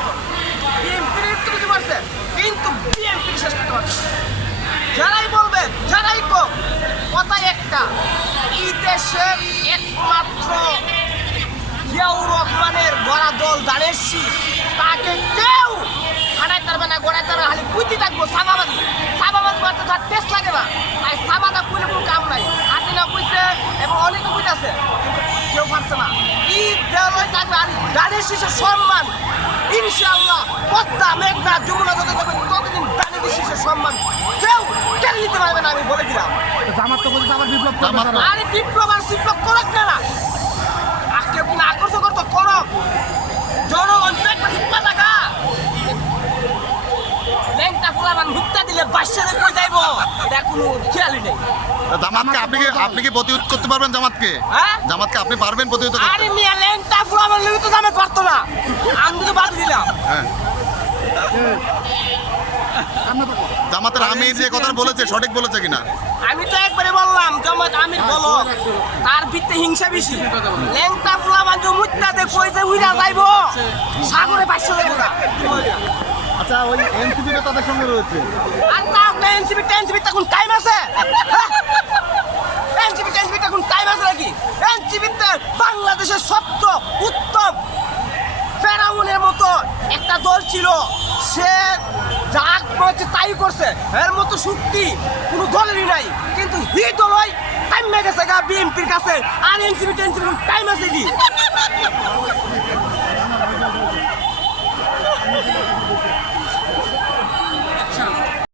এখন বিএনপির তৈরি করছে, কিন্তু বিএনপি শেষ করতে পারছে না। যারাই বলবে, যারাই কোক, কথাই একটা, এই দেশের একমাত্র জিয়াউর রহমানের গড়া দল দাঁড়িয়েছি, তাকে কেউ হাঁটাই পারবে না, গড়াই পারবে না, খালি কুইতে থাকবো সাবাবাদি করতে তার টেস্ট লাগে না। তাই সাবাদা কুইলে কোনো কাম নাই। হাসিনা কুইছে এবং অনেকে কুইতেছে, কিন্তু কেউ পারছে না। এই দেওয়ালয় থাকবে আর দাঁড়িয়েছি সম্মান ইনশাআল্লাহ পদ্মা মেঘনা যমুনা যত যাবে ততদিন দাঁড়িয়েছি সম্মান কেউ কেন নিতে পারবে না, আমি বলে দিলাম। জামাত তো বলছে আবার বিপ্লব করবে তারা। আরে বিপ্লব আর সিপ্লব করক না, আর কেউ কিনা আকর্ষণ করতো করক, জনগণ একটা হিপ্পা থাকা ল্যাংটা ফুলাবান হুক্তা দিলে বাচ্চাদের কই যাইবো, এটা কোনো খেয়ালই নেই। জামাতকে আপনি কি প্রতিরোধ করতে পারবেন? হ্যাঁ? জামাতকে আপনি পারবেন প্রতিরোধ করতে? আরে মিয়া ল্যাংটা ফুলাবান লই তো জামাত পারতো না, আমি তো বাদ দিলাম। হ্যাঁ, জামাতের আমির যে কথা বলেছে সঠিক বলেছে কিনা? আমি তো একবারে বললাম জামাত আমির বলো, তার ভিত্তি হিংসা বেশি। ল্যাংটা ফুলাবান যে মুত্তাতে কই যে উইরা যাইবো সাগরে বাচ্চা যাইবো না। আচ্ছা, ওই এনসিপি তো তাদের সঙ্গে রয়েছে। আর তা এনসিপি তখন টাইম আছে? এনসিপি তখন টাইম আছে নাকি? এনসিপিতে বাংলাদেশের সবচেয়ে উত্তম ফেরাউনের মতো একটা দল ছিল, সে যা করছে তাই করছে, এর মতো শক্তি কোনো দলেরই নাই। কিন্তু এই দলই টাইম গেছে গা বিএনপির কাছে, আর এনসিপি টাইম আছে কি?